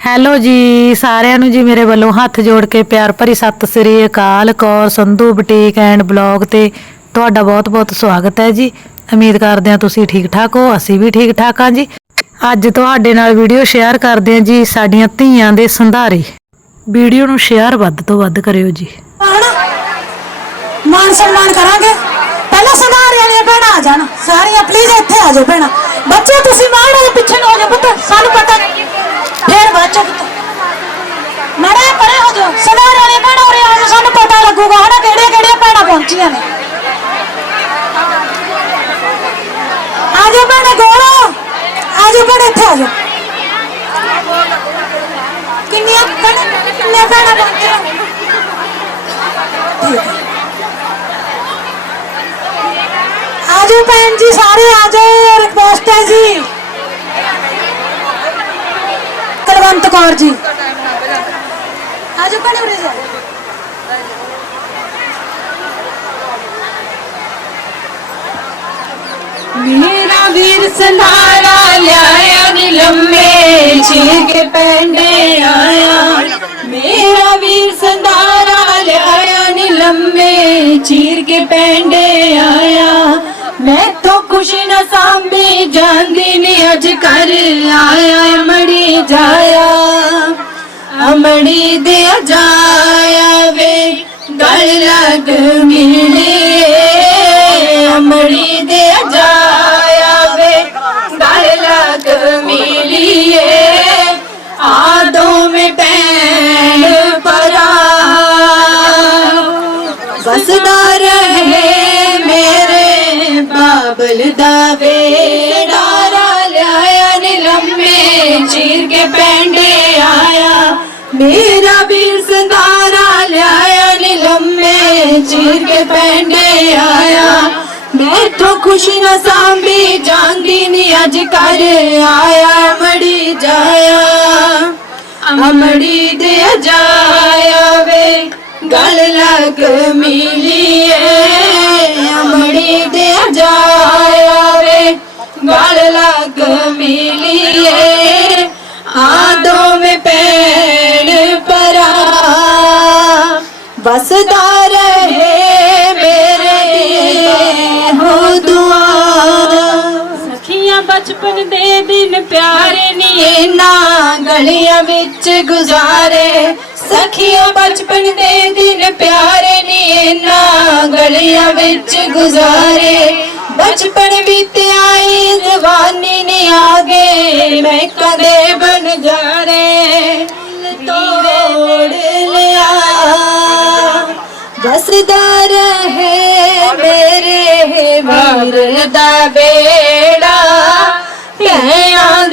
Hello ਜੀ, ਸਾਰਿਆਂ ਨੂੰ ਜੀ ਮੇਰੇ ਵੱਲੋਂ ਹੱਥ ਜੋੜ ਕੇ ਪਿਆਰ ਭਰੀ ਸਤਿ ਸ੍ਰੀ ਅਕਾਲ, Kaur, Sandhu, boutique and blog ਤੇ ਤੁਹਾਡਾ ਬਹੁਤ-ਬਹੁਤ ਸਵਾਗਤ ਹੈ ਜੀ। ਉਮੀਦ ਕਰਦੇ ਹਾਂ ਤੁਸੀਂ ਠੀਕ ਠਾਕ ਹੋ, ਅਸੀਂ ਵੀ ਠੀਕ ਠਾਕ ਹਾਂ ਜੀ। ਅੱਜ ਤੁਹਾਡੇ ਨਾਲ ਵੀਡੀਓ ਸ਼ੇਅਰ ਕਰਦੇ ਹਾਂ ਜੀ, ਸਾਡੀਆਂ ਧੀਆਂ ਦੇ ਸੰਧਾਰੇ। ਵੀਡੀਓ ਨੂੰ ਸ਼ੇਅਰ ਵੱਧ ਤੋਂ ਵੱਧ ਕਰਿਓ ਜੀ। ਮਾਨ ਸਨਮਾਨ ਕਰਾਂਗੇ। ਪਹਿਲਾਂ ਸੰਧਾਰੇ ਵਾਲੀਆਂ ਭੈਣਾਂ ਆ ਜਾਣ, ਸਾਰੀਆਂ ਪਲੀਜ਼ ਇੱਥੇ ਆ ਜਾਓ ਭੈਣਾਂ। ਬੱਚੇ, ਤੁਸੀਂ ਮਾੜੇ ਜਿਹੇ ਪਿੱਛੇ ਨੂੰ ਹੋ ਜਾਓ ਪੁੱਤ, ਸਾਨੂੰ ਪਤਾ ਫੇਰ ਬਾਅਦ ਚੋਂ ਪੁੱਤ ਪਰੇ ਹੋ ਜਾਓ। ਸੰਧਾਰੇ ਵਾਲੀਆਂ ਭੈਣਾਂ ਉਰੇ ਆ ਸਾਨੂੰ ਪਤਾ ਲੱਗੂਗਾ ਹਨਾ ਕਿਹੜੀਆਂ ਕਿਹੜੀਆਂ ਭੈਣਾਂ ਪਹੁੰਚੀਆਂ ਨੇ। ਆ ਭੈਣੇ, ਗੋਲੋ ਆ ਭੈਣੇ, ਇੱਥੇ ਆ ਕਿੰਨੀਆਂ ਭੈਣਾਂ ਕਿੰਨੀਆਂ ਭੈਣਾਂ ਪਹੁੰਚੀਆਂ ਆਜੋ ਭੈਣ ਜੀ, ਸਾਰੇ ਆਜੋ ਰਿਕਵੈਸਟ ਹੈ ਜੀ। ਕੁਲਵੰਤ ਕੌਰ ਜੀ। ਆਜੋ ਭੈਣੇ ਉਰੇ ਜਾ ਮੇਰਾ ਵੀਰ ਸੰਧਾਰਾ ਲਿਆਇਆ ਨੀ ਲੰਮੇ ਚੀਰ ਕੇ ਪੈਂਡੇ ਆਇਆ। ਮੇਰਾ ਵੀਰ ਸੰਧਾਰਾ ਲਿਆਇਆ ਨੀ ਲੰਮੇ ਚੀਰ ਕੇ ਪੈਂਡੇ ਆਇਆ। ਮੈਂ ਤੋਂ ਖੁਸ਼ੀ ਨਾ ਸਾਂਭੀ ਜਾਂਦੀ ਨੀ ਅੱਜ ਕਰ ਆਇਆ ਮੜੀ ਜਾਇਆ। ਅਮੜੀ ਦੇ ਜਾਇਆ ਵੇ, ਗਲ ਲਗ ਮਿਲੀਏ ਅਮੜੀ ਦੇ ਜਾਇਆ ਬਾਬਲ ਦਾ ਵੇੜਾ ਲਿਆਇਆ ਨੀ ਚੀਰ ਕੇ ਪੈਂਡੇ ਆਇਆ। ਮੇਰਾ ਵੀਰ ਸੰਧਾਰਾ ਲਿਆਇਆ ਨੀ ਚੀਰ ਕੇ ਪੈਂਡੇ ਆਇਆ। ਮੈਥੋਂ ਖੁਸ਼ੀ ਨਾ ਸਾਂਭੀ, ਜਾਂਦੀ ਨੀ ਅੱਜ ਕਰ ਆਇਆ। ਮੜੀ ਜਾਇਆ, ਅਮੜੀ ਦੇ ਜਾਇਆ ਵੇ। ਗਲ ਲਗ ਮਿਲੀਏ ਅਮੜੀ ਦੇ ਜਾਇਆ ਵੇ। ਗਲ ਲਗ ਮਿਲੀਏ ਆ ਦੋਵੇਂ ਪੈਣ ਪਰਾ ਵਸਦਾ ਰਹੇ ਮੇਰੇ ਹੋ ਦੁਆ। ਸਖੀਆਂ ਬਚਪਨ ਦੇ ਦਿਨ ਪਿਆਰੇ ਨੀ। ਇਹਨਾਂ ਗਲੀਆਂ ਵਿੱਚ ਗੁਜ਼ਾਰੇ। ਸਖੀਆਂ ਬਚਪਨ ਦੇ ਦਿਨ ਪਿਆਰੇ ਨੀ ਇਹਨਾਂ ਗਲੀਆਂ ਵਿੱਚ ਗੁਜ਼ਾਰੇ। ਬਚਪਨ ਬੀਤਿਆਈ ਜਵਾਨੀ ਨੀ ਆ ਗਏ ਮੈਂ ਕਦੇ ਬਨ ਜਾਰੇ ਤੋੜ ਲਿਆ। ਵਸਦਾ ਰਹੇ ਮੇਰੇ ਵੀਰ ਦਾ ਬੇੜਾ। ਭੈਆਂ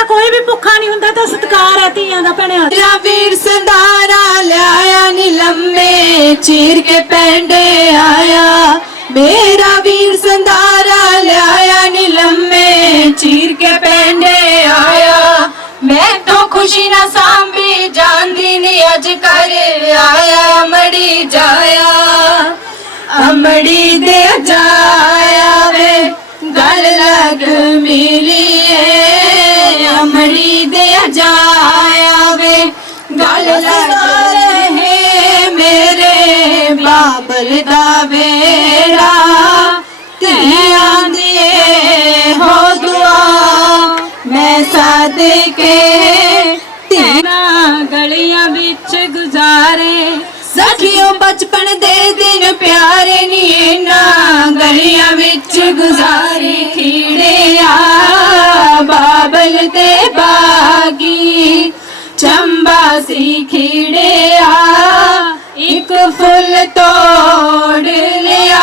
ਦਾ ਕੋਈ ਵੀ ਭੁੱਖਾ ਨਹੀਂ ਹੁੰਦਾ ਤਾਂ ਸਤਿਕਾਰ ਹੈ ਧੀਆਂ ਦਾ ਭੈਣੇ ਆਜੋ ਵੀਰ ਸੰਧਾਰਾ ਲਿਆਇਆ ਨੀ ਲੰਮੇ, ਚੀਰ ਕੇ ਪੈਂਡੇ ਆਇਆ। ਮੇਰਾ ਵੀਰ ਸੰਧਾਰਾ ਲਿਆਇਆ ਨੀ ਲੰਮੇ, ਚੀਰ ਕੇ ਪੈਂਡੇ ਆਇਆ। ਮੈਂ ਤਾਂ ਖੁਸ਼ੀ ਨਾ ਸਾਂਭੀ, ਜਾਂਦੀ ਨੀ ਅੱਜ ਕਰ ਆਇਆ ਮੜੀ ਜਾਇਆ। ਅਮੜੀ ਦੇ ਜਾਇਆ ਅਮੜੀ ਦੇ ਜਾਇਆ ਵੇ ਗਲ ਲਗ ਰਹੇ ਮੇਰੇ ਦਾ ਵੇੜਾ। ਧੀਆਂ ਦੀ ਹੋ ਦੁਆ ਮੈਂ ਸਾਦਕੇ ਤੇਰਾ ਗਲੀਆਂ ਵਿੱਚ ਗੁਜ਼ਾਰੇ। ਸਖੀਓ ਬਚਪਨ ਦੇ ਦਿਨ ਪਿਆਰੇ ਨੀ ਇਹਨਾਂ ਗਲੀਆਂ ਵਿੱਚ ਗੁਜ਼ਾਰੇ ਖੀੜਿਆ। ਬਾਬਲ ਤੇ ਖੀੜਿਆ ਇੱਕ ਫੁੱਲ ਤੋੜ ਲਿਆ।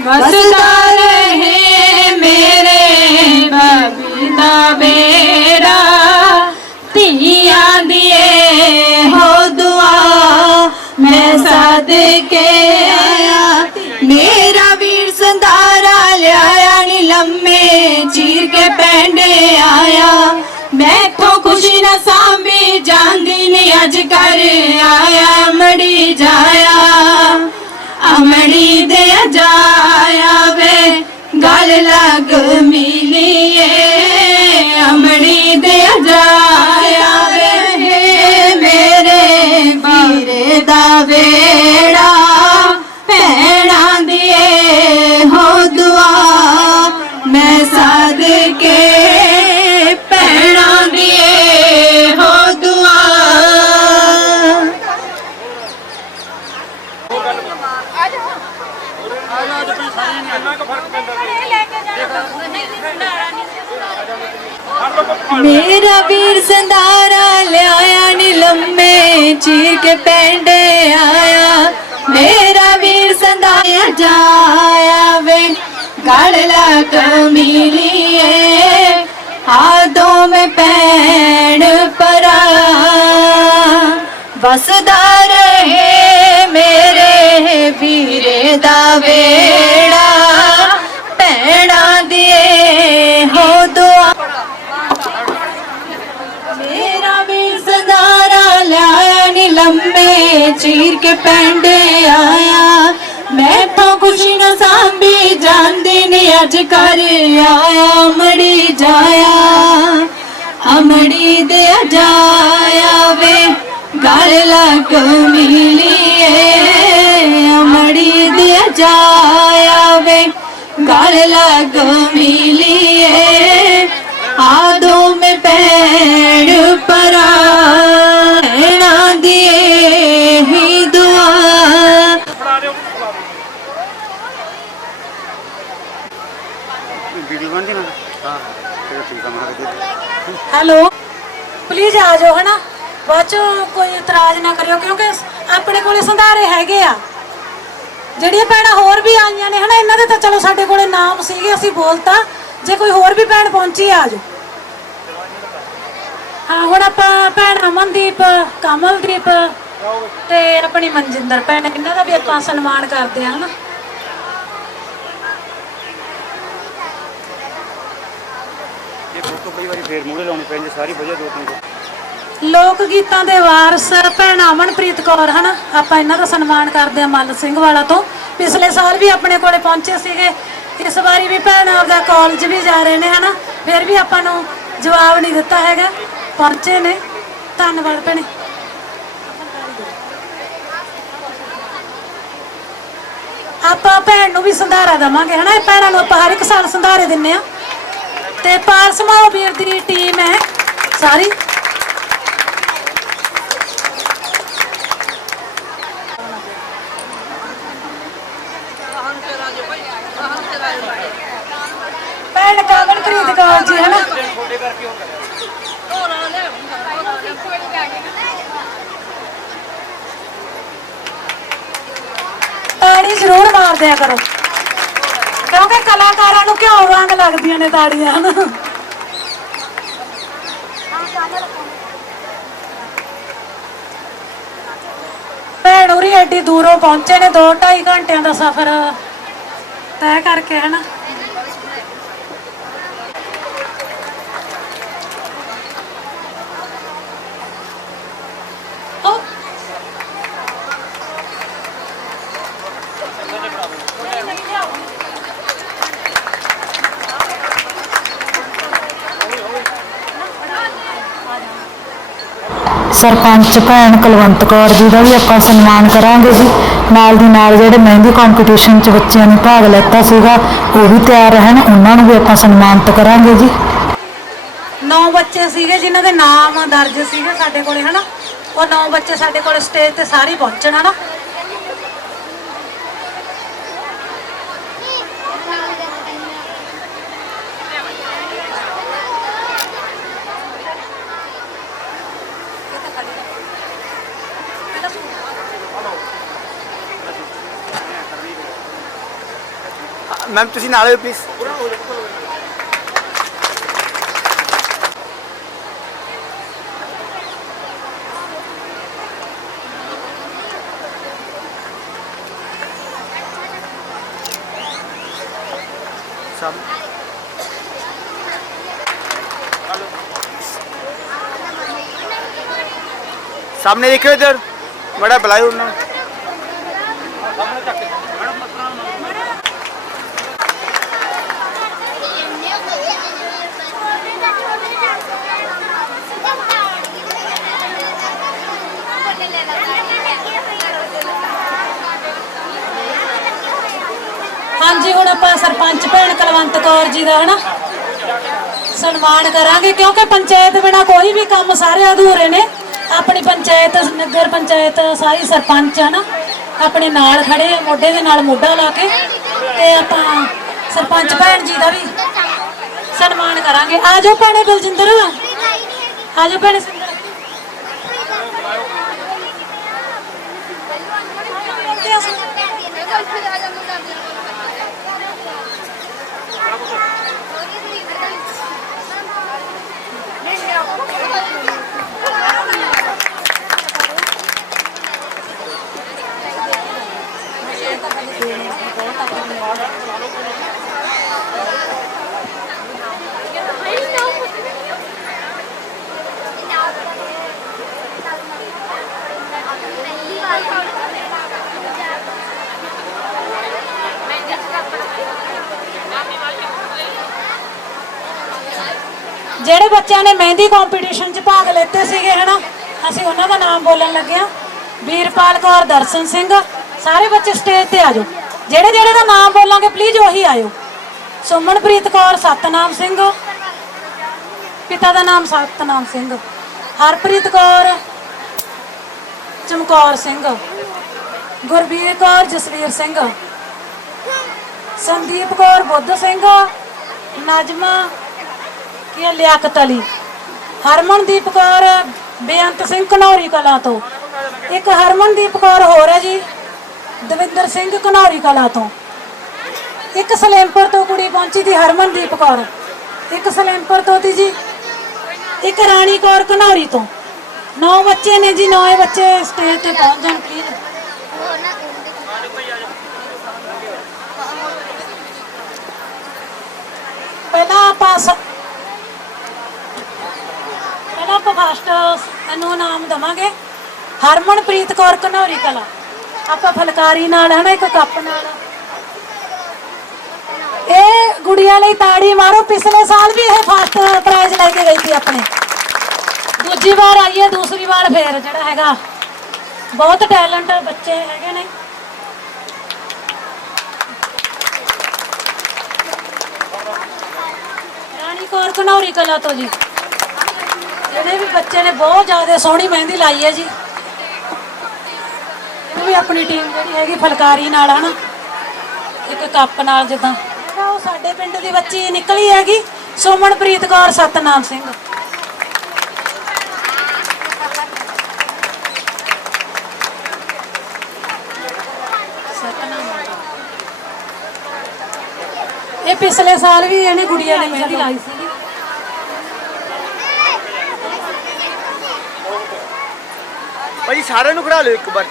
ਵਸਦਾ ਰਹੇ ਮੇਰੇ ਬਾਬੀ ਦਾ ਬੇੜਾ, ਧੀਆਂ ਦੀਏ ਹੋ ਦੁਆ, ਮੈਂ ਸਾਦਕੇ ਆਇਆ। ਮੇਰਾ ਵੀਰ ਸੰਧਾਰਾ ਲਿਆਇਆ ਨੀ ਲੰਮੇ ਚੀਰ ਕੇ ਪੈਂਡੇ ਆਇਆ। ਮੈਂ ਖੁਸ਼ੀ ਨਾ ਸਾਂਭੀ ਜਾਂਦੀ ਨੀ ਅੱਜ ਕਰ ਆਇਆ, ਮੜੀ ਜਾਇਆ। ਅਮੜੀ ਦੇ ਜਾਇਆ ਵੇ, ਗਲ ਲੱਗ ਮਿਲੀਏ। ਅਮੜੀ ਦੇ ਜਾਇਆ ਮੇਰਾ ਵੀਰ ਸੰਧਾਰਾ ਲਿਆਇਆ ਨੀ ਲੰਮੇ ਚੀਰ ਕੇ ਪੈਂਡੇ ਆਇਆ। ਮੇਰਾ ਵੀਰ ਸੰਧਾਰਾ ਜਾਇਆ ਵੇ ਗੜ ਲਾ ਕਮੀਲੀਏ ਆਦੋਂ ਮੈਂ ਪੈਣ ਪਰਾ ਵਸਦਾ ਰਹੇ ਮੇਰੇ ਵੀਰੇ ਦਾ ਵੇੜਾ ਲੰਮੇ ਚੀਰ ਕੇ ਪੈਂਡੇ ਆਇਆ। ਮੈਂ ਤਾਂ ਖੁਸ਼ੀ ਨਾ ਸਾਂਭੀ, ਜਾਂਦੇ ਨੇ ਅੱਜ ਕਰ ਆਇਆ। ਮੜੀ ਜਾਇਆ, ਅਮੜੀ ਦੇ ਜਾਇਆ ਵੇ। ਗਲ ਲੱਗ ਮਿਲੀਏ ਅਮੜੀ ਦੇ ਜਾਇਆ ਵੇ। ਗਲ ਲੱਗ ਮਿਲੀਏ ਆਦੋ ਮੈਂ ਪੈੜ ਪਰਾ ਹੈਲੋ। ਪਲੀਜ਼ ਆ ਜਾਓ, ਹਨਾ? ਬਾਅਦ ਕੋਈ ਇਤਰਾਜ਼ ਨਾ ਕਰਿਓ, ਕਿਉਂਕਿ ਆਪਣੇ ਕੋਲੇ ਸੰਧਾਰੇ ਹੈਗੇ ਆ। ਜਿਹੜੀਆਂ ਭੈਣਾਂ ਹੋਰ ਵੀ ਆਈਆਂ ਨੇ, ਹਨਾ? ਇਹਨਾਂ ਦੇ ਤਾਂ ਚਲੋ ਸਾਡੇ ਕੋਲੇ ਨਾਮ ਸੀਗੇ, ਅਸੀਂ ਬੋਲਤਾ। ਜੇ ਕੋਈ ਹੋਰ ਵੀ ਭੈਣ ਪਹੁੰਚੀ, ਆ ਜਾਓ। ਹਾਂ, ਹੁਣ ਆਪਾਂ ਭੈਣ ਅਮਨਦੀਪ, ਕਮਲਦੀਪ ਤੇ ਆਪਣੀ ਮਨਜਿੰਦਰ ਭੈਣ, ਇਹਨਾਂ ਦਾ ਵੀ ਆਪਾਂ ਸਨਮਾਨ ਕਰਦੇ ਹਾਂ ਹਨਾ? ਇਹ ਫੋਟੋ ਕਈ ਵਾਰੀ ਫੇਰ ਮੂਹਰੇ ਲਾਉਣੀ ਪੈਂਦੀ ਸਾਰੀ ਵਜ੍ਹਾ ਦੋ ਤਿੰਨ ਕੋ ਲੋਕ ਗੀਤਾਂ ਦੇ ਵਾਰਸ ਭੈਣ ਅਮਨਪ੍ਰੀਤ ਕੌਰ, ਹਨਾ? ਆਪਾਂ ਇਹਨਾਂ ਦਾ ਸਨਮਾਨ ਕਰਦੇ ਹਾਂ ਮੱਲ ਸਿੰਘ ਵਾਲਾ ਤੋਂ। ਪਿਛਲੇ ਸਾਲ ਵੀ ਆਪਣੇ ਕੋਲੇ ਪਹੁੰਚੇ ਸੀਗੇ। ਇਸ ਵਾਰੀ ਵੀ ਭੈਣ ਆਪਦਾ ਕਾਲਜ ਵੀ ਜਾ ਰਹੇ ਨੇ, ਹਨਾ? ਫਿਰ ਵੀ ਆਪਾਂ ਨੂੰ ਜਵਾਬ ਨਹੀਂ ਦਿੱਤਾ ਹੈਗਾ। ਪਹੁੰਚੇ ਨੇ। ਧੰਨਵਾਦ ਭੈਣੇ। ਆਪਾਂ ਭੈਣ ਨੂੰ ਵੀ ਸੰਧਾਰਾ ਦੇਵਾਂਗੇ, ਹਨਾ? ਇਹ ਭੈਣਾਂ ਨੂੰ ਆਪਾਂ ਹਰ ਇੱਕ ਸਾਲ ਸੰਧਾਰੇ ਦਿੰਨੇ ਆ ਤੇ ਪਾਰਸਮਾਓ ਵੀਰ ਦੀ ਟੀਮ ਹੈ। ਸਾਰੀ। ਭੈਣ ਕਮਲਪ੍ਰੀਤ ਕੌਰ ਜੀ, ਹਨਾ? ਤਾੜੀ ਜ਼ਰੂਰ ਮਾਰ ਦਿਆ ਕਰੋ। ਕਲਾਕਾਰਾਂ ਨੂੰ ਘਿਓ ਰੰਗ ਲੱਗਦੀਆਂ ਨੇ ਤਾੜੀਆਂ। ਹਨਾ ਭੈਣ ਉਰੀ ਐਡੀ ਦੂਰੋਂ ਪਹੁੰਚੇ ਨੇ 2 2.5 ਘੰਟਿਆਂ ਦਾ ਸਫ਼ਰ। ਤੈਅ ਕਰਕੇ ਹਨਾ। ਸਰਪੰਚ ਭੈਣ ਕੁਲਵੰਤ ਕੌਰ ਜੀ ਦਾ ਵੀ ਆਪਾਂ ਸਨਮਾਨ ਕਰਾਂਗੇ ਜੀ। ਨਾਲ ਦੀ ਨਾਲ ਜਿਹੜੇ ਮਹਿੰਦੀ ਕੰਪੀਟੀਸ਼ਨ 'ਚ ਬੱਚਿਆਂ ਨੇ ਭਾਗ ਲੈਤਾ ਸੀਗਾ, ਉਹ ਵੀ ਤਿਆਰ ਰਹਿਣ, ਉਹਨਾਂ ਨੂੰ ਵੀ ਆਪਾਂ ਸਨਮਾਨਿਤ ਕਰਾਂਗੇ ਜੀ। ਨੌ ਬੱਚੇ ਸੀਗੇ ਜਿਨ੍ਹਾਂ ਦੇ ਨਾਮ ਦਰਜ ਸੀਗੇ ਸਾਡੇ ਕੋਲੇ, ਹਨਾ? ਉਹ ਨੌ ਬੱਚੇ ਸਾਡੇ ਕੋਲੇ ਸਟੇਜ ਤੇ ਸਾਰੇ ਪਹੁੰਚਣ, ਹਨਾ? ਮੈਮ ਤੁਸੀਂ ਨਾਲ ਆਇਓ ਪਲੀਜ਼ ਸਭ ਸਾਹਮਣੇ ਦੇਖਿਓ ਇੱਧਰ ਬੜਾ ਬੁਲਾਇਓ ਉਹਨਾਂ ਹਾਂਜੀ ਹੁਣ ਆਪਾਂ ਸਰਪੰਚ ਭੈਣ ਕਲਵੰਤ ਕੌਰ ਜੀ ਦਾ ਹਨਾ? ਸਨਮਾਨ ਕਰਾਂਗੇ ਕਿਉਂਕਿ ਪੰਚਾਇਤ ਬਿਨਾ ਕੋਈ ਵੀ ਕੰਮ ਸਾਰੇ ਅਧੂਰੇ ਨੇ। ਆਪਣੀ ਪੰਚਾਇਤ ਨਗਰ ਪੰਚਾਇਤ ਸਾਰੀ ਸਰਪੰਚ ਹਨਾ ਆਪਣੇ ਨਾਲ ਖੜੇ ਆ, ਮੋਢੇ ਦੇ ਨਾਲ ਮੋਢਾ ਲਾ ਕੇ। ਤੇ ਆਪਾਂ ਸਰਪੰਚ ਭੈਣ ਜੀ ਦਾ ਵੀ ਸਨਮਾਨ ਕਰਾਂਗੇ। ਆ ਜਾਓ ਭੈਣੇ ਬਲਜਿੰਦਰ। ਆ ਜਾਓ ਭੈਣੇ ਸਿੰਦਰ ਜਿਹੜੇ ਬੱਚਿਆਂ ਨੇ ਮਹਿੰਦੀ ਕੰਪੀਟੀਸ਼ਨ 'ਚ ਭਾਗ ਲਿੱਤੇ ਸੀਗੇ, ਹਨਾ? ਅਸੀਂ ਉਹਨਾਂ ਦਾ ਨਾਮ ਬੋਲਣ ਲੱਗੇ ਆ ਵੀਰਪਾਲ ਕੌਰ, ਦਰਸ਼ਨ ਸਿੰਘ, ਸਾਰੇ ਬੱਚੇ ਸਟੇਜ ਤੇ ਆ ਜਾਓ। ਜਿਹੜੇ ਜਿਹੜੇ ਦਾ ਨਾਮ ਬੋਲਾਂਗੇ ਪਲੀਜ਼ ਉਹੀ ਆਇਓ। ਸੁਮਨਪ੍ਰੀਤ ਕੌਰ, ਸਤਨਾਮ ਸਿੰਘ। ਪਿਤਾ ਦਾ ਨਾਮ ਸਤਨਾਮ ਸਿੰਘ। ਹਰਪ੍ਰੀਤ ਕੌਰ, ਚਮਕੌਰ ਸਿੰਘ। ਗੁਰਬੀਰ ਕੌਰ, ਜਸਵੀਰ ਸਿੰਘ। ਸੰਦੀਪ ਕੌਰ, ਬੁੱਧ ਸਿੰਘ। ਨਜਮਾ, ਕੀ ਹੈ ਲਿਆਕਤ ਅਲੀ। ਹਰਮਨਦੀਪ ਕੌਰ ਬੇਅੰਤ ਸਿੰਘ ਘਨੌਰੀ ਕਲਾ ਤੋਂ। ਇੱਕ ਹਰਮਨਦੀਪ ਕੌਰ ਹੋਰ ਹੈ ਜੀ, ਦਵਿੰਦਰ ਸਿੰਘ ਘਨੌਰੀ ਕਲਾ ਤੋਂ। ਇੱਕ ਸਲੇਮਪੁਰ ਤੋਂ ਕੁੜੀ ਪਹੁੰਚੀ ਦੀ ਹਰਮਨਦੀਪ ਕੌਰ। ਇੱਕ ਸਲੇਮਪੁਰ ਤੋਂ ਤੀ ਜੀ, ਇੱਕ ਰਾਣੀ ਕੌਰ ਘਨੌਰੀ ਤੋਂ। ਨੌ ਬੱਚੇ ਨੇ ਜੀ ਨੌ ਬੱਚੇ ਸਟੇਜ ਤੇ ਪਹੁੰਚ ਜਾਣ ਪਲੀਜ਼ ਪਹਿਲਾਂ ਆਪਾਂ ਸ- ਪਹਿਲਾਂ ਨਾਮ ਦਵਾਂਗੇ। ਹਰਮਨਪ੍ਰੀਤ ਕੌਰ ਘਨੌਰੀ ਕਲਾ। ਆਪਾਂ ਫਲਕਾਰੀ ਨਾਲ, ਹਨਾ, ਇੱਕ ਕੱਪ ਨਾਲ। ਇਹ ਗੁੜੀਆਂ ਲਈ ਤਾੜੀ ਮਾਰੋ, ਪਿਛਲੇ ਸਾਲ ਵੀ ਇਹ ਫਸਟ ਪ੍ਰਾਈਜ਼ ਲੈ ਕੇ ਗਈ ਸੀ ਆਪਣੇ। ਦੂਜੀ ਵਾਰ ਆਈ ਹੈ ਦੂਸਰੀ ਵਾਰ ਫੇਰ, ਜਿਹੜਾ ਹੈਗਾ। ਬਹੁਤ ਟੈਲੈਂਟ ਬੱਚੇ ਹੈਗੇ ਨੇ। ਰਾਣੀ ਕੌਰ ਘਨੌਰੀ ਕਲਾ ਤੋਂ ਜੀ। ਜਿਹੜੇ ਵੀ ਬੱਚੇ ਨੇ ਬਹੁਤ ਜ਼ਿਆਦਾ ਸੋਹਣੀ ਮਹਿੰਦੀ ਲਾਈ ਹੈ ਜੀ। ਇਹ ਵੀ ਆਪਣੀ ਟੀਮ ਜਿਹੜੀ ਹੈਗੀ ਫਲਕਾਰੀ ਨਾਲ, ਹਨਾ? ਇੱਕ ਕੱਪ ਨਾਲ ਜਿੱਦਾਂ। ਉਹ ਸਾਡੇ ਪਿੰਡ ਦੀ ਬੱਚੀ ਨਿਕਲੀ ਹੈਗੀ, ਸੁਮਨਪ੍ਰੀਤ ਕੌਰ ਸਤਨਾਮ ਸਿੰਘ। ਇਹ ਪਿਛਲੇ ਸਾਲ ਵੀ ਇਹਨੇ ਗੁੜੀਆ ਨੇ ਮਹਿੰਦੀ ਲਾਈ ਸੀ। ਭਾਜੀ ਸਾਰਿਆਂ ਨੂੰ ਖੜਾ ਲਿਓ ਇੱਕ ਵਾਰ।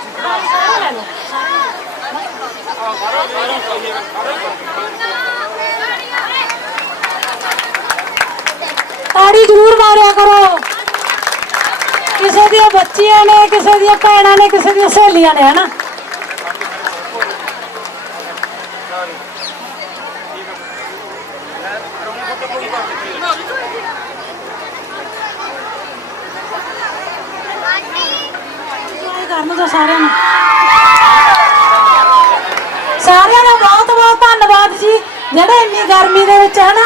ਤਾੜੀ ਜ਼ਰੂਰ ਮਾਰਿਆ ਕਰੋ। ਕਿਸੇ ਦੀਆਂ ਬੱਚੀਆਂ ਨੇ, ਕਿਸੇ ਦੀਆਂ ਭੈਣਾਂ ਨੇ, ਕਿਸੇ ਦੀਆਂ ਸਹੇਲੀਆਂ ਨੇ, ਹਨਾ? ਇੰਜੋਏ ਕਰਨ ਸਾਰਿਆਂ ਨੂੰ। ਸਾਰਿਆਂ ਦਾ ਬਹੁਤ ਬਹੁਤ ਧੰਨਵਾਦ ਜੀ। ਜਿਹੜੇ ਇੰਨੀ ਗਰਮੀ ਦੇ ਵਿੱਚ ਹਨਾ,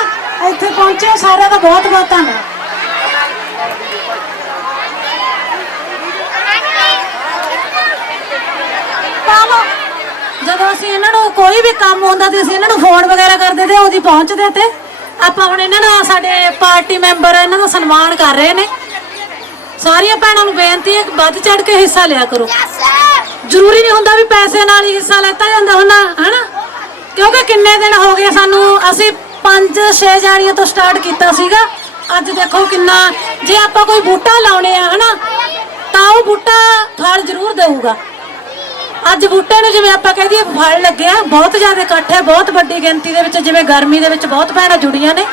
ਇੱਥੇ ਪਹੁੰਚੇ ਸਾਰਿਆਂ ਦਾ ਬਹੁਤ ਬਹੁਤ ਧੰਨਵਾਦ। ਜਦੋਂ ਅਸੀਂ ਇਹਨਾਂ ਨੂੰ ਕੋਈ ਵੀ ਕੰਮ ਹੁੰਦਾ ਤੇ ਅਸੀਂ ਇਹਨਾਂ ਨੂੰ ਫੋਨ ਵਗੈਰਾ ਕਰਦੇ ਤੇ ਉਹਦੀ ਪਹੁੰਚਦੇ ਤੇ, ਆਪਾਂ ਹੁਣ ਇਹਨਾਂ ਦਾ ਸਾਡੇ ਪਾਰਟੀ ਮੈਂਬਰ ਇਹਨਾਂ ਦਾ ਸਨਮਾਨ ਕਰ ਰਹੇ ਨੇ। ਸਾਰੀਆਂ ਭੈਣਾਂ ਨੂੰ ਬੇਨਤੀ ਹੈ ਕਿ ਵੱਧ ਚੜ ਕੇ ਹਿੱਸਾ ਲਿਆ ਕਰੋ। ਜ਼ਰੂਰੀ ਨਹੀਂ ਹੁੰਦਾ ਵੀ ਪੈਸੇ ਨਾਲ ਹੀ ਹਿੱਸਾ ਲੈਤਾ ਜਾਂਦਾ ਹੁੰਦਾ ਹਨਾ? ਕਿਉਂਕਿ ਕਿੰਨੇ ਦਿਨ ਹੋ ਗਏ ਸਾਨੂੰ, ਅਸੀਂ 5-6 ਜਾਣੀਆਂ ਤੋਂ ਸਟਾਰਟ ਕੀਤਾ ਸੀਗਾ। ਅੱਜ ਦੇਖੋ ਕਿੰਨਾ, ਜੇ ਆਪਾਂ ਕੋਈ ਬੂਟਾ ਲਾਉਣੇ ਆ, ਹਨਾ? ਤਾਂ ਉਹ ਬੂਟਾ ਫਲ ਜ਼ਰੂਰ ਦੇਊਗਾ। ਅੱਜ ਬੂਟੇ ਨੂੰ ਜਿਵੇਂ ਆਪਾਂ ਕਹਿ ਦਈਏ, ਫਲ ਲੱਗਿਆ ਬਹੁਤ ਜ਼ਿਆਦਾ ਇਕੱਠ ਹੈ, ਬਹੁਤ ਵੱਡੀ ਗਿਣਤੀ ਦੇ ਵਿੱਚ, ਜਿਵੇਂ ਗਰਮੀ ਦੇ ਵਿੱਚ ਬਹੁਤ ਭੈਣਾਂ ਜੁੜੀਆਂ ਨੇ।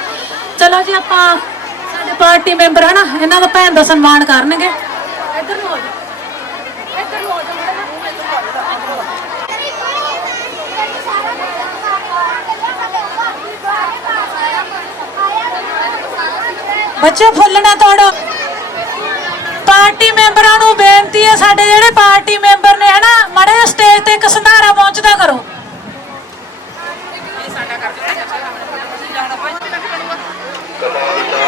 ਚਲੋ ਜੀ, ਆਪਾਂ ਪਾਰਟੀ ਮੈਂਬਰ ਹਨਾ ਇਹਨਾਂ ਦਾ ਭੈਣ ਦਾ ਸਨਮਾਨ ਕਰਨਗੇ। ਬੱਚੇ ਫੁੱਲਣਾ ਤੋੜੋ। ਪਾਰਟੀ ਮੈਂਬਰਾਂ ਨੂੰ ਬੇਨਤੀ ਹੈ ਸਾਡੇ ਜਿਹੜੇ ਪਾਰਟੀ ਮੈਂਬਰ ਨੇ ਹਨਾ ਮੜੇ ਸਟੇਜ ਤੇ ਇੱਕ ਸੰਧਾਰਾ ਪਹੁੰਚਦਾ ਕਰੋ। ਕਮਾਲ ਦਾ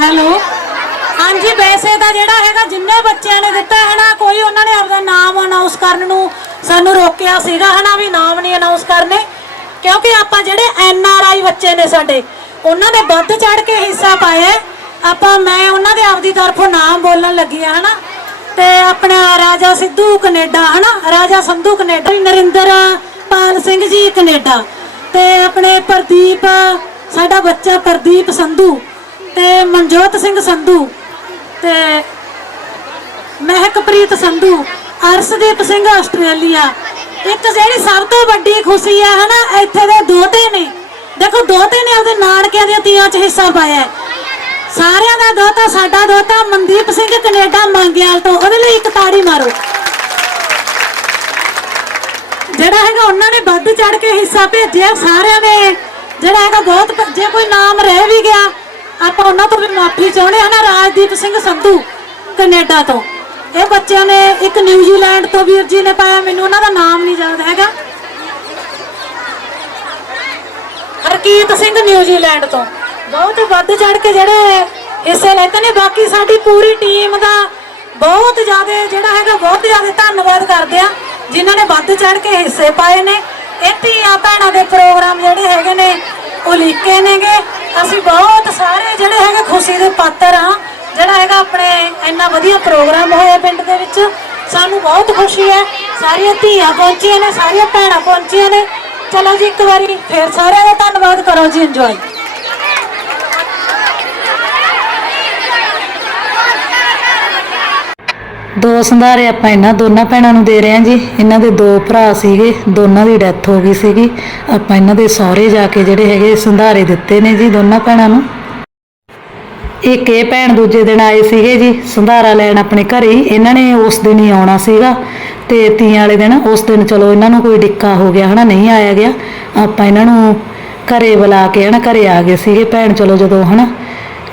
ਹੈਲੋ। ਹਾਂਜੀ, ਵੈਸੇ ਤਾਂ ਜਿਹੜਾ ਹੈਗਾ ਜਿੰਨੇ ਬੱਚਿਆਂ ਨੇ ਦਿੱਤਾ ਹੈ ਨਾ, ਕੋਈ ਉਹਨਾਂ ਨੇ ਆਪਦਾ ਨਾਮ ਅਨਾਉਂਸ ਕਰਨ ਨੂੰ ਸਾਨੂੰ ਰੋਕਿਆ ਸੀਗਾ ਹਨਾ ਵੀ ਨਾਮ ਨਹੀਂ ਅਨਾਉਂਸ ਕਰਨੇ। ਕਿਉਂਕਿ ਆਪਾਂ ਜਿਹੜੇ ਐਨ ਆਰ ਆਈ ਬੱਚੇ ਨੇ ਸਾਡੇ, ਉਹਨਾਂ ਨੇ ਵੱਧ ਚੜ ਕੇ ਹਿੱਸਾ ਪਾਇਆ ਆਪਾਂ, ਮੈਂ ਉਹਨਾਂ ਦੇ ਆਪਦੀ ਤਰਫੋਂ ਨਾਮ ਬੋਲਣ ਲੱਗੀ ਆ ਹਨਾ ਤੇ ਆਪਣਾ ਰਾਜਾ ਸਿੱਧੂ ਕੈਨੇਡਾ ਹਨਾ ਰਾਜਾ ਸੰਧੂ ਕੈਨੇਡਾ, ਨਰਿੰਦਰ ਪਾਲ ਸਿੰਘ ਜੀ ਕੈਨੇਡਾ। ਤੇ ਆਪਣੇ ਪ੍ਰਦੀਪ, ਸਾਡਾ ਬੱਚਾ ਪ੍ਰਦੀਪ ਸੰਧੂ ਤੇ ਮਨਜੋਤ ਸਿੰਘ ਸੰਧੂ ਤੇ ਮਹਿਕਪ੍ਰੀਤ ਸੰਧੂ, ਅਰਸ਼ਦੀਪ ਸਿੰਘ ਆਸਟ੍ਰੇਲੀਆ। ਇੱਕ ਜਿਹੜੀ ਸਭ ਤੋਂ ਵੱਡੀ ਖੁਸ਼ੀ ਆ, ਹਨਾ, ਇੱਥੇ ਦੇ ਦੋਤੇ ਨੇ। ਦੇਖੋ, ਦੋਤੇ ਨੇ ਆਪਦੇ ਨਾਨਕਿਆਂ ਦੀਆਂ ਤੀਆਂ 'ਚ ਹਿੱਸਾ ਪਾਇਆ ਸਾਰਿਆਂ ਦਾ ਦੋਤਾ ਸਾਡਾ ਦੋਤਾ ਮਨਦੀਪ ਸਿੰਘ ਕੈਨੇਡਾ ਮੰਗਿਆਲ ਤੋਂ। ਉਹਦੇ ਲਈ ਇੱਕ ਤਾੜੀ ਮਾਰੋ। ਜਿਹੜਾ ਹੈਗਾ, ਉਹਨਾਂ ਨੇ ਵੱਧ ਚੜ ਕੇ ਹਿੱਸਾ ਭੇਜਿਆ। ਸਾਰਿਆਂ ਨੇ ਜਿਹੜਾ ਹੈਗਾ, ਬਹੁਤ ਜੇ ਕੋਈ ਨਾਮ ਰਹਿ ਵੀ ਗਿਆ ਉਹਨਾਂ ਤੋਂ ਵੀ ਮਾਫੀ ਚਾਹੁੰਦੇ ਹਾਂ ਨਾ ਰਾਜਦੀਪ ਸਿੰਘ ਸੰਧੂ, ਕੈਨੇਡਾ ਤੋਂ। ਇਹ ਬੱਚਿਆਂ ਨੇ ਇੱਕ ਨਿਊਜ਼ੀਲੈਂਡ ਤੋਂ ਵੀਰ ਜੀ ਨੇ ਪਾਇਆ, ਮੈਨੂੰ ਉਹਨਾਂ ਦਾ ਨਾਮ ਨਹੀਂ ਯਾਦ ਹੈਗਾ। ਹਰਕੀਤ ਸਿੰਘ ਨਿਊਜ਼ੀਲੈਂਡ ਤੋਂ। ਬਹੁਤ ਵੱਧ ਚੜ ਕੇ ਜਿਹੜੇ ਹਿੱਸੇ ਲੈਂਦੇ ਨੇ, ਬਾਕੀ ਸਾਡੀ ਪੂਰੀ ਟੀਮ ਦਾ ਬਹੁਤ ਜ਼ਿਆਦਾ ਜਿਹੜਾ ਹੈਗਾ, ਬਹੁਤ ਜ਼ਿਆਦਾ ਧੰਨਵਾਦ ਕਰਦੇ ਆ, ਜਿਨ੍ਹਾਂ ਨੇ ਵੱਧ ਚੜ ਕੇ ਹਿੱਸੇ ਪਾਏ ਨੇ। ਇਹ ਧੀਆਂ ਭੈਣਾਂ ਦੇ ਪ੍ਰੋਗਰਾਮ ਜਿਹੜੇ ਹੈਗੇ ਨੇ, ਉਹ ਲਿਖੇ ਨੇਗੇ। ਅਸੀਂ ਬਹੁਤ ਸਾਰੇ ਜਿਹੜੇ ਹੈਗੇ ਖੁਸ਼ੀ ਦੇ ਪਾਤਰ ਆ ਜਿਹੜਾ ਹੈਗਾ ਆਪਣੇ ਇੰਨਾ ਵਧੀਆ ਪ੍ਰੋਗਰਾਮ ਹੋਇਆ ਪਿੰਡ ਦੇ ਵਿੱਚ। ਸਾਨੂੰ ਬਹੁਤ ਖੁਸ਼ੀ ਹੈ। ਸਾਰੀਆਂ ਧੀਆਂ ਪਹੁੰਚੀਆਂ ਨੇ, ਸਾਰੀਆਂ ਭੈਣਾਂ ਪਹੁੰਚੀਆਂ ਨੇ। ਚਲੋ ਜੀ, ਇੱਕ ਵਾਰੀ ਫਿਰ ਸਾਰਿਆਂ ਦਾ ਧੰਨਵਾਦ ਕਰੋ ਜੀ ਇੰਜੋਏ ਦੋ ਸੰਧਾਰੇ ਆਪਾਂ ਇਹਨਾਂ ਦੋਨਾਂ ਭੈਣਾਂ ਨੂੰ ਦੇ ਰਹੇ ਹਾਂ ਜੀ। ਇਹਨਾਂ ਦੇ ਦੋ ਭਰਾ ਸੀਗੇ, ਦੋਨਾਂ ਦੀ ਡੈਥ ਹੋ ਗਈ ਸੀਗੀ। ਆਪਾਂ ਇਹਨਾਂ ਦੇ ਸਹੁਰੇ ਜਾ ਕੇ ਜਿਹੜੇ ਹੈਗੇ ਸੰਧਾਰੇ ਦਿੱਤੇ ਨੇ ਜੀ ਦੋਨਾਂ ਭੈਣਾਂ ਨੂੰ। ਇੱਕ ਇਹ ਭੈਣ ਦੂਜੇ ਦਿਨ ਆਏ ਸੀਗੇ ਜੀ, ਸੰਧਾਰਾ ਲੈਣ ਆਪਣੇ ਘਰੇ ਹੀ। ਇਹਨਾਂ ਨੇ ਉਸ ਦਿਨ ਹੀ ਆਉਣਾ ਸੀਗਾ ਤੇ ਤੀਆਂ ਵਾਲੇ ਦਿਨ, ਉਸ ਦਿਨ ਚਲੋ ਇਹਨਾਂ ਨੂੰ ਕੋਈ ਡਿੱਕਾ ਹੋ ਗਿਆ ਹਨਾ, ਨਹੀਂ ਆਇਆ ਗਿਆ। ਆਪਾਂ ਇਹਨਾਂ ਨੂੰ ਘਰੇ ਬੁਲਾ ਕੇ ਹਨਾ, ਘਰੇ ਆ ਗਏ ਸੀਗੇ ਭੈਣ ਚਲੋ ਜਦੋਂ ਹਨਾ।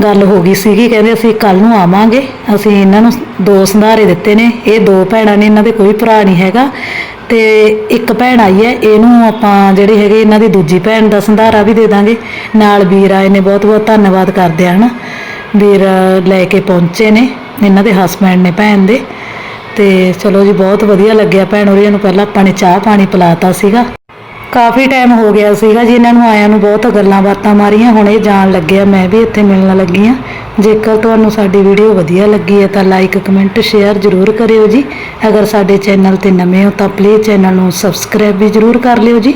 ਗੱਲ ਹੋ ਗਈ ਸੀਗੀ, ਕਹਿੰਦੇ ਅਸੀਂ ਕੱਲ ਨੂੰ ਆਵਾਂਗੇ, ਅਸੀਂ ਇਹਨਾਂ ਨੂੰ ਦੋ ਸੰਧਾਰੇ ਦਿੱਤੇ ਨੇ, ਇਹ ਦੋ ਭੈਣਾਂ ਨੇ, ਇਹਨਾਂ ਦੇ ਕੋਈ ਭਰਾ ਨਹੀਂ ਹੈਗਾ, ਤੇ ਇੱਕ ਭੈਣ ਆਈ ਹੈ, ਇਹਨੂੰ ਆਪਾਂ ਜਿਹੜੇ ਹੈਗੇ ਇਹਨਾਂ ਦੀ ਦੂਜੀ ਭੈਣ ਦਾ ਸੰਧਾਰਾ ਵੀ ਦੇ ਦਾਂਗੇ, ਨਾਲ ਵੀਰ ਆਏ ਨੇ, ਬਹੁਤ ਬਹੁਤ ਧੰਨਵਾਦ ਕਰਦੇ ਆ, ਹਨਾ, ਵੀਰ ਲੈ ਕੇ ਪਹੁੰਚੇ ਨੇ, ਇਹਨਾਂ ਦੇ ਹਸਬੈਂਡ ਨੇ ਭੈਣ ਦੇ, ਤੇ ਚਲੋ ਜੀ, ਬਹੁਤ ਵਧੀਆ ਲੱਗਿਆ ਭੈਣ ਹੋਰੀਆਂ ਨੂੰ ਪਹਿਲਾਂ ਆਪਾਂ ਨੇ ਚਾਹ ਪਾਣੀ ਪਿਲਾਤਾ ਸੀਗਾ। ਕਾਫੀ ਟਾਈਮ ਹੋ ਗਿਆ ਸੀਗਾ ਜੀ, ਇਹਨਾਂ ਨੂੰ ਆਇਆਂ ਨੂੰ ਬਹੁਤ ਗੱਲਾਂ ਬਾਤਾਂ ਮਾਰੀਆਂ, ਹੁਣ ਇਹ ਜਾਣ ਲੱਗਿਆ, ਮੈਂ ਵੀ ਇੱਥੇ ਮਿਲਣ ਲੱਗੀ ਹਾਂ। ਜੇਕਰ ਤੁਹਾਨੂੰ ਸਾਡੀ ਵੀਡੀਓ ਵਧੀਆ ਲੱਗੀ ਹੈ ਤਾਂ ਲਾਈਕ ਕਮੈਂਟ ਸ਼ੇਅਰ ਜ਼ਰੂਰ ਕਰਿਓ ਜੀ। ਅਗਰ ਸਾਡੇ ਚੈਨਲ ਤੇ ਨਵੇਂ ਹੋ ਤਾਂ ਪਲੀਜ਼ ਚੈਨਲ ਨੂੰ ਸਬਸਕ੍ਰਾਈਬ ਵੀ ਜ਼ਰੂਰ ਕਰ ਲਿਓ ਜੀ।